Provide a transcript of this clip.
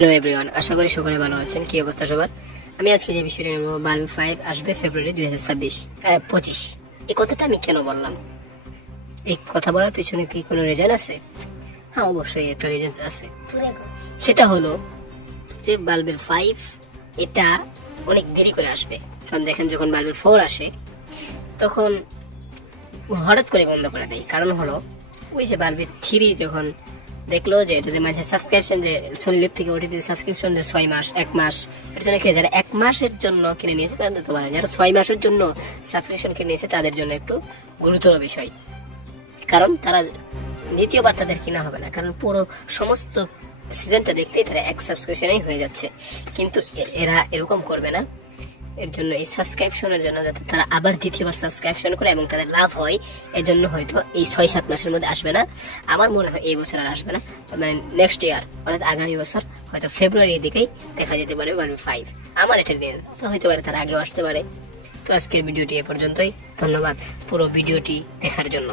Hello everyone, আশা করি সকলে ভালো আছেন। কি অবস্থা সবার? আমি আজকে যে বিষয়টা নেব, বাল্ব 5 আসবে ফেব্রুয়ারি 2025। এই কথাটা আমি কেন বললাম? এই কথা বলার পিছনে কি কোনো রিজন আছে? হ্যাঁ, অবশ্যই একটা রিজন আছে। সেটা হলো যে বাল্বের 5 এটা অনেক দেরি করে আসবে। কারণ দেখেন, যখন বাল্বের 4 আসে তখন হঠাৎ করে বন্ধ করে দেয়। কারণ হলো ওই যে বাল্বের 3 যখন দেখলো যে এটা যে মাঝে সাবস্ক্রিপশন, যে সোনি লিভ থেকে ওটিটি সাবস্ক্রিপশন, যে 6 মাস 1 মাস, এর জন্য কি যারা 1 মাসের জন্য কিনে নিয়েছে তাদের তো মানে, যারা 6 মাসের জন্য সাবস্ক্রিপশন কিনে নিয়েছে তাদের জন্য একটু গুরুতর বিষয়। কারণ তারা দ্বিতীয়বার তাদের কিনা হবে না, কারণ পুরো সমস্ত সিজনটা দেখতেই তারা এক সাবস্ক্রিপশনেই হয়ে যাচ্ছে। কিন্তু এরা এরকম করবে না। এর জন্য এই সাবস্ক্রিপশনের জন্য, যাতে তারা আবার দ্বিতীয়বার সাবস্ক্রিপশন করে এবং তাদের লাভ হয়, এর জন্য হয়তো এই 6-7 মাসের মধ্যে আসবে না। আমার মনে হয় এই বছর আর আসবে না, মানে নেক্সট ইয়ার অর্থাৎ আগামী বছর হয়তো ফেব্রুয়ারির দিকেই দেখা যেতে পারে বাল্ব 5। আমার এটা নিয়ে হইতে পারে তার আগেও আসতে পারে। তো আজকের ভিডিওটি এ পর্যন্তই। ধন্যবাদ পুরো ভিডিওটি দেখার জন্য।